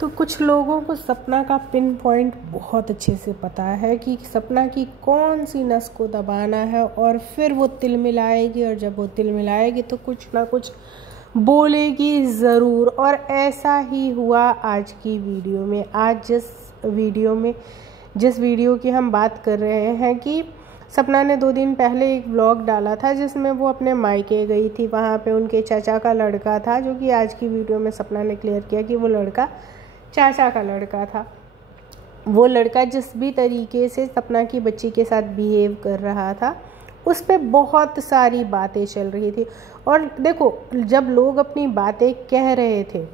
तो कुछ लोगों को सपना का पिन पॉइंट बहुत अच्छे से पता है कि सपना की कौन सी नस को दबाना है और फिर वो तिल मिलाएगी, और जब वो तिल मिलाएगी तो कुछ ना कुछ बोलेगी ज़रूर। और ऐसा ही हुआ आज की वीडियो में। आज जिस वीडियो की हम बात कर रहे हैं कि सपना ने 2 दिन पहले एक व्लॉग डाला था जिसमें वो अपने मायके गई थी। वहाँ पे उनके चाचा का लड़का था, जो कि आज की वीडियो में सपना ने क्लियर किया कि वो लड़का चाचा का लड़का था। वो लड़का जिस भी तरीके से सपना की बच्ची के साथ बिहेव कर रहा था, उस पर बहुत सारी बातें चल रही थी। और देखो, जब लोग अपनी बातें कह रहे थे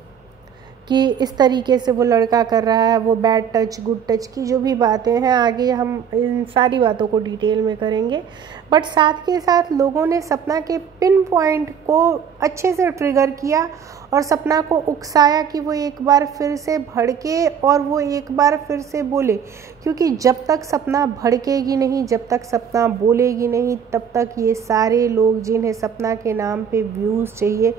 कि इस तरीके से वो लड़का कर रहा है, वो बैड टच गुड टच की जो भी बातें हैं, आगे हम इन सारी बातों को डिटेल में करेंगे। बट साथ के साथ लोगों ने सपना के पिन पॉइंट को अच्छे से ट्रिगर किया और सपना को उकसाया कि वो एक बार फिर से भड़के और वो एक बार फिर से बोले। क्योंकि जब तक सपना भड़केगी नहीं, जब तक सपना बोलेगी नहीं, तब तक ये सारे लोग जिन्हें सपना के नाम पे व्यूज़ चाहिए,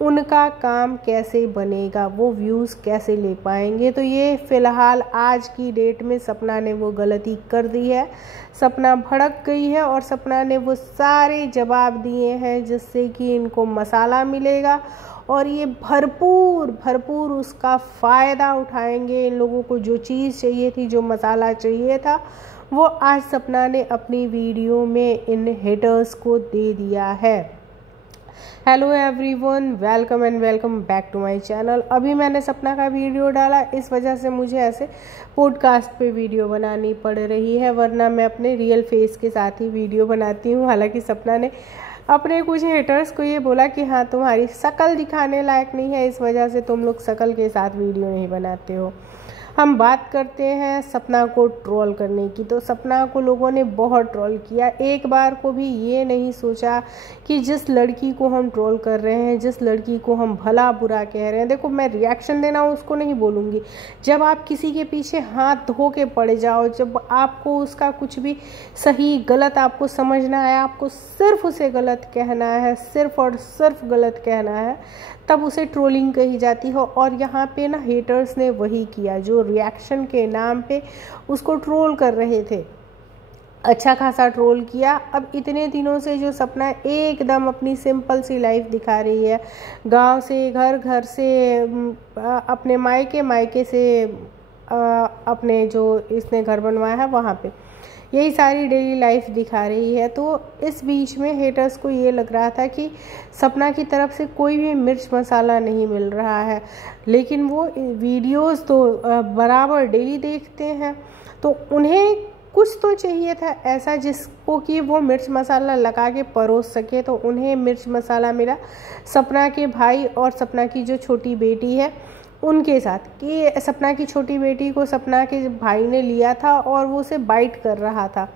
उनका काम कैसे बनेगा, वो व्यूज़ कैसे ले पाएंगे। तो ये फ़िलहाल आज की डेट में सपना ने वो गलती कर दी है। सपना भड़क गई है और सपना ने वो सारे जवाब दिए हैं जिससे कि इनको मसाला मिलेगा, और ये भरपूर उसका फ़ायदा उठाएंगे। इन लोगों को जो चीज़ चाहिए थी, जो मसाला चाहिए था, वो आज सपना ने अपनी वीडियो में इन हेटर्स को दे दिया है। Hello everyone, welcome and welcome back to my channel. अभी मैंने सपना का वीडियो डाला, इस वजह से मुझे ऐसे पॉडकास्ट पे वीडियो बनानी पड़ रही है, वरना मैं अपने रियल फेस के साथ ही वीडियो बनाती हूँ। हालांकि सपना ने अपने कुछ हेटर्स को ये बोला कि हाँ, तुम्हारी शक्ल दिखाने लायक नहीं है, इस वजह से तुम लोग शक्ल के साथ वीडियो नहीं बनाते हो। हम बात करते हैं सपना को ट्रोल करने की। तो सपना को लोगों ने बहुत ट्रोल किया। एक बार को भी ये नहीं सोचा कि जिस लड़की को हम ट्रोल कर रहे हैं, जिस लड़की को हम भला बुरा कह रहे हैं, देखो मैं रिएक्शन देना उसको नहीं बोलूँगी। जब आप किसी के पीछे हाथ धो के पड़ जाओ, जब आपको उसका कुछ भी सही गलत आपको समझना है, आपको सिर्फ उसे गलत कहना है, सिर्फ और सिर्फ गलत कहना है, तब उसे ट्रोलिंग कही जाती हो। और यहाँ पे ना हेटर्स ने वही किया, जो रिएक्शन के नाम पे उसको ट्रोल कर रहे थे, अच्छा खासा ट्रोल किया। अब इतने दिनों से जो सपना एकदम अपनी सिंपल सी लाइफ दिखा रही है, गांव से घर, घर से अपने मायके से अपने जो इसने घर बनवाया है वहाँ पे, यही सारी डेली लाइफ दिखा रही है। तो इस बीच में हेटर्स को ये लग रहा था कि सपना की तरफ से कोई भी मिर्च मसाला नहीं मिल रहा है, लेकिन वो वीडियोस तो बराबर डेली देखते हैं, तो उन्हें कुछ तो चाहिए था ऐसा जिसको कि वो मिर्च मसाला लगा के परोस सके। तो उन्हें मिर्च मसाला मिला सपना के भाई और सपना की जो छोटी बेटी है उनके साथ, कि सपना की छोटी बेटी को सपना के भाई ने लिया था और वो उसे बाइट कर रहा था।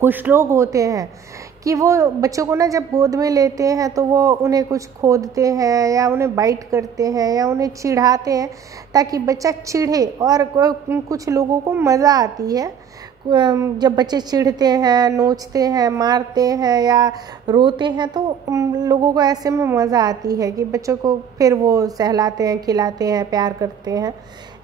कुछ लोग होते हैं कि वो बच्चों को ना जब गोद में लेते हैं तो वो उन्हें कुछ खोदते हैं या उन्हें बाइट करते हैं या उन्हें चिढ़ाते हैं ताकि बच्चा चिढ़े। और कुछ लोगों को मज़ा आती है जब बच्चे चिढ़ते हैं, नोचते हैं, मारते हैं या रोते हैं, तो लोगों को ऐसे में मज़ा आती है कि बच्चों को फिर वो सहलाते हैं, खिलाते हैं, प्यार करते हैं,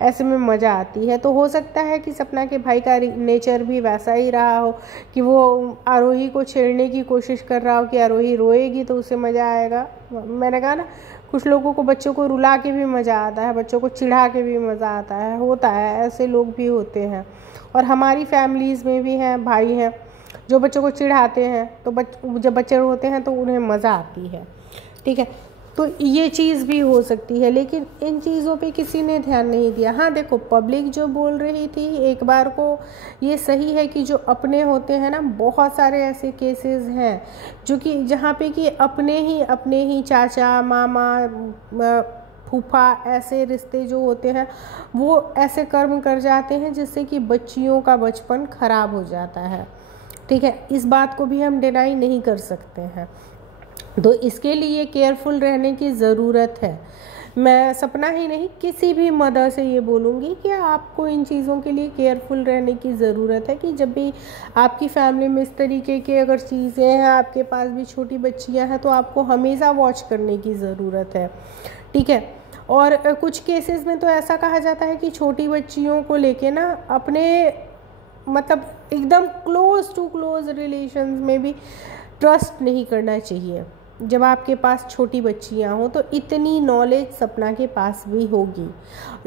ऐसे में मज़ा आती है। तो हो सकता है कि सपना के भाई का नेचर भी वैसा ही रहा हो कि वो आरोही को छेड़ने की कोशिश कर रहा हो कि आरोही रोएगी तो उसे मज़ा आएगा। मैंने कहा ना, कुछ लोगों को बच्चों को रुला के भी मज़ा आता है, बच्चों को चिढ़ा के भी मज़ा आता है, होता है, ऐसे लोग भी होते हैं। और हमारी फैमिलीज़ में भी हैं भाई हैं जो बच्चों को चिढ़ाते हैं, तो जब बच्चे रोते हैं तो उन्हें मज़ा आती है। ठीक है, तो ये चीज़ भी हो सकती है, लेकिन इन चीज़ों पे किसी ने ध्यान नहीं दिया। हाँ देखो, पब्लिक जो बोल रही थी, एक बार को ये सही है कि जो अपने होते हैं ना, बहुत सारे ऐसे केसेस हैं जो कि जहाँ पे कि अपने ही चाचा, मामा, फूफा, ऐसे रिश्ते जो होते हैं वो ऐसे कर्म कर जाते हैं जिससे कि बच्चियों का बचपन खराब हो जाता है। ठीक है, इस बात को भी हम डिनाई नहीं कर सकते हैं। तो इसके लिए केयरफुल रहने की ज़रूरत है। मैं सपना ही नहीं, किसी भी मदर से ये बोलूँगी कि आपको इन चीज़ों के लिए केयरफुल रहने की ज़रूरत है कि जब भी आपकी फैमिली में इस तरीके की अगर चीज़ें हैं, आपके पास भी छोटी बच्चियां हैं, तो आपको हमेशा वॉच करने की ज़रूरत है। ठीक है, और कुछ केसेस में तो ऐसा कहा जाता है कि छोटी बच्चियों को लेके ना अपने मतलब एकदम क्लोज टू क्लोज रिलेशंस में भी ट्रस्ट नहीं करना चाहिए। जब आपके पास छोटी बच्चियां हो तो इतनी नॉलेज सपना के पास भी होगी।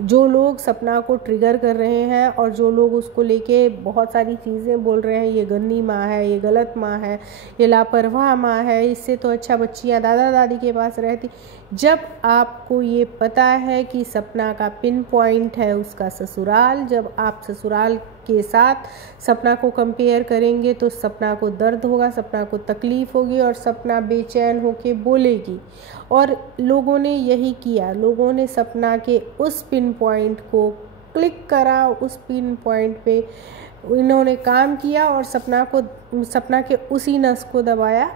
जो लोग सपना को ट्रिगर कर रहे हैं और जो लोग उसको लेके बहुत सारी चीज़ें बोल रहे हैं, ये गंदी माँ है, ये गलत माँ है, ये लापरवाह माँ है, इससे तो अच्छा बच्चियां दादा दादी के पास रहती। जब आपको ये पता है कि सपना का पिन पॉइंट है उसका ससुराल, जब आप ससुराल के साथ सपना को कंपेयर करेंगे तो सपना को दर्द होगा, सपना को तकलीफ़ होगी और सपना बेचैन होके बोलेगी। और लोगों ने यही किया, लोगों ने सपना के उस पिन पॉइंट को क्लिक करा, उस पिन पॉइंट पे इन्होंने काम किया और सपना के उसी नस को दबाया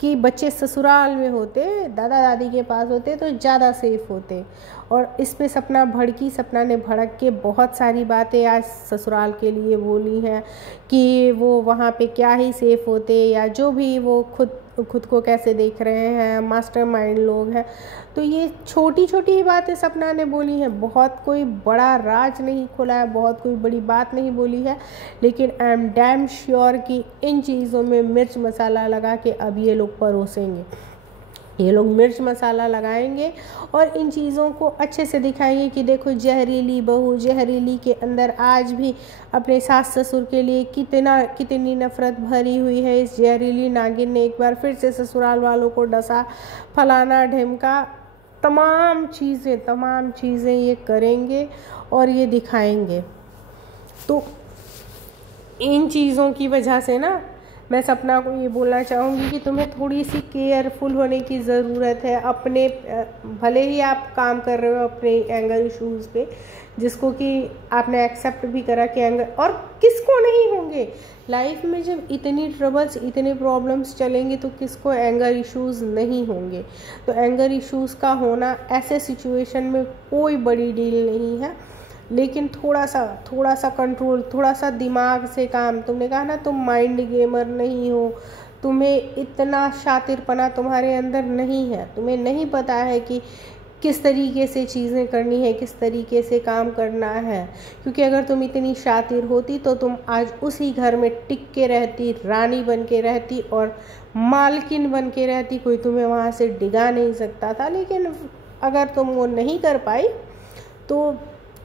कि बच्चे ससुराल में होते, दादा दादी के पास होते तो ज़्यादा सेफ होते। और इस पे सपना भड़की, सपना ने भड़क के बहुत सारी बातें आज ससुराल के लिए बोली हैं कि वो वहाँ पे क्या ही सेफ होते, या जो भी वो खुद को कैसे देख रहे हैं, मास्टरमाइंड लोग हैं। तो ये छोटी छोटी ही बातें सपना ने बोली हैं, बहुत कोई बड़ा राज नहीं खोला है, बहुत कोई बड़ी बात नहीं बोली है। लेकिन आई एम डैम श्योर कि इन चीज़ों में मिर्च मसाला लगा के अब ये लोग परोसेंगे। ये लोग मिर्च मसाला लगाएंगे और इन चीज़ों को अच्छे से दिखाएंगे कि देखो जहरीली बहू, जहरीली के अंदर आज भी अपने सास ससुर के लिए कितनी नफ़रत भरी हुई है। इस जहरीली नागिन ने एक बार फिर से ससुराल वालों को डसा, फलाना ढिमका, तमाम चीज़ें ये करेंगे और ये दिखाएंगे। तो इन चीज़ों की वजह से ना मैं सपना को ये बोलना चाहूँगी कि तुम्हें थोड़ी सी केयरफुल होने की ज़रूरत है। अपने भले ही आप काम कर रहे हो अपने एंगर इश्यूज़ पे, जिसको कि आपने एक्सेप्ट भी करा कि एंगर, और किसको नहीं होंगे लाइफ में। जब इतनी ट्रबल्स, इतने प्रॉब्लम्स चलेंगे तो किसको एंगर इश्यूज़ नहीं होंगे। तो एंगर इश्यूज़ का होना ऐसे सिचुएशन में कोई बड़ी डील नहीं है। लेकिन थोड़ा सा कंट्रोल, थोड़ा सा दिमाग से काम। तुमने कहा ना तुम माइंड गेमर नहीं हो, तुम्हें इतना शातिरपना तुम्हारे अंदर नहीं है, तुम्हें नहीं पता है कि किस तरीके से चीज़ें करनी है, किस तरीके से काम करना है। क्योंकि अगर तुम इतनी शातिर होती तो तुम आज उसी घर में टिक के रहती, रानी बन के रहती और मालकिन बन के रहती, कोई तुम्हें वहाँ से डिगा नहीं सकता था। लेकिन अगर तुम वो नहीं कर पाई तो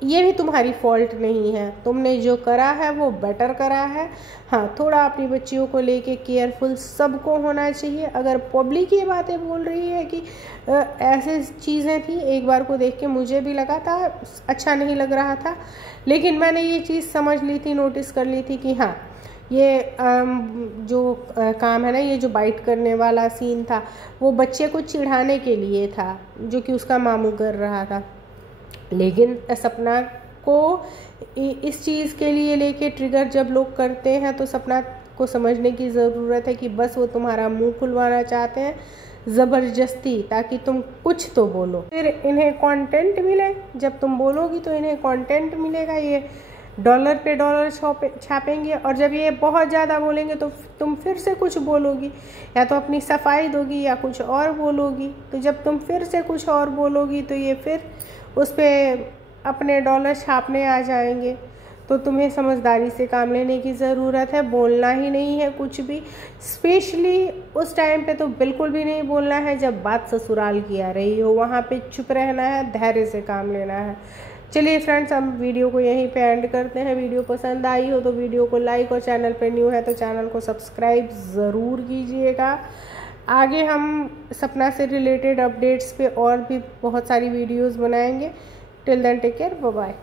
ये भी तुम्हारी फॉल्ट नहीं है, तुमने जो करा है वो बेटर करा है। हाँ, थोड़ा अपनी बच्चियों को लेके केयरफुल सबको होना चाहिए। अगर पब्लिक ये बातें बोल रही है कि ऐसे चीज़ें थी, एक बार को देख के मुझे भी लगा था अच्छा नहीं लग रहा था, लेकिन मैंने ये चीज़ समझ ली थी, नोटिस कर ली थी कि हाँ ये जो काम है ना, ये जो बाइट करने वाला सीन था वो बच्चे को चिढ़ाने के लिए था, जो कि उसका मामू कर रहा था। लेकिन सपना को इस चीज़ के लिए लेके ट्रिगर जब लोग करते हैं तो सपना को समझने की ज़रूरत है कि बस वो तुम्हारा मुंह खुलवाना चाहते हैं ज़बरदस्ती, ताकि तुम कुछ तो बोलो, फिर इन्हें कंटेंट मिले। जब तुम बोलोगी तो इन्हें कंटेंट मिलेगा, ये डॉलर पे डॉलर छापेंगे। और जब ये बहुत ज़्यादा बोलेंगे तो तुम फिर से कुछ बोलोगी, या तो अपनी सफाई दोगी या कुछ और बोलोगी। तो जब तुम फिर से कुछ और बोलोगी तो ये फिर उस पर अपने डॉलर छापने आ जाएंगे। तो तुम्हें समझदारी से काम लेने की ज़रूरत है, बोलना ही नहीं है कुछ भी। स्पेशली उस टाइम पे तो बिल्कुल भी नहीं बोलना है जब बात ससुराल की आ रही हो, वहाँ पे चुप रहना है, धैर्य से काम लेना है। चलिए फ्रेंड्स, हम वीडियो को यहीं पे एंड करते हैं। वीडियो पसंद आई हो तो वीडियो को लाइक, और चैनल पे न्यू है तो चैनल को सब्सक्राइब ज़रूर कीजिएगा। आगे हम सपना से रिलेटेड अपडेट्स पे और भी बहुत सारी वीडियोस बनाएंगे। Till then take care, bye bye.